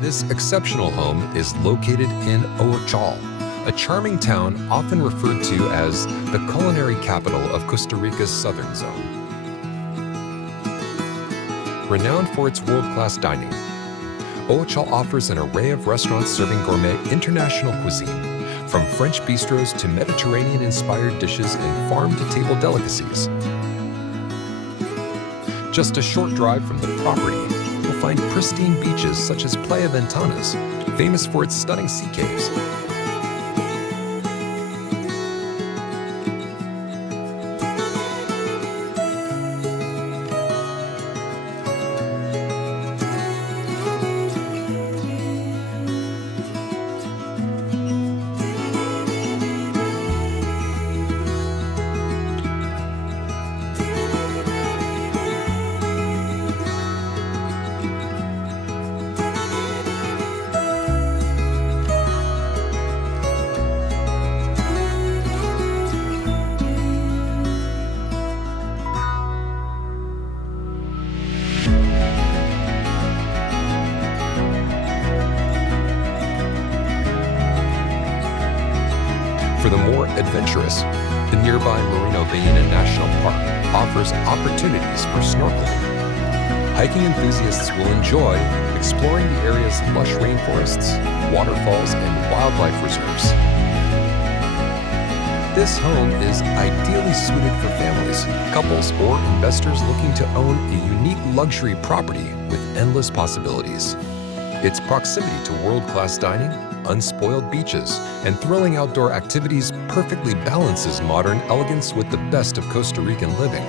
This exceptional home is located in Ojochal, a charming town often referred to as the culinary capital of Costa Rica's southern zone. Renowned for its world-class dining, Ojochal offers an array of restaurants serving gourmet international cuisine, from French bistros to Mediterranean-inspired dishes and farm-to-table delicacies. Just a short drive from the property, you'll find pristine beaches such as Playa Ventanas, famous for its stunning sea caves. For the more adventurous, the nearby Merino Baena National Park offers opportunities for snorkeling. Hiking enthusiasts will enjoy exploring the area's lush rainforests, waterfalls, and wildlife reserves. This home is ideally suited for families, couples, or investors looking to own a unique luxury property with endless possibilities. Its proximity to world-class dining, unspoiled beaches, and thrilling outdoor activities perfectly balances modern elegance with the best of Costa Rican living.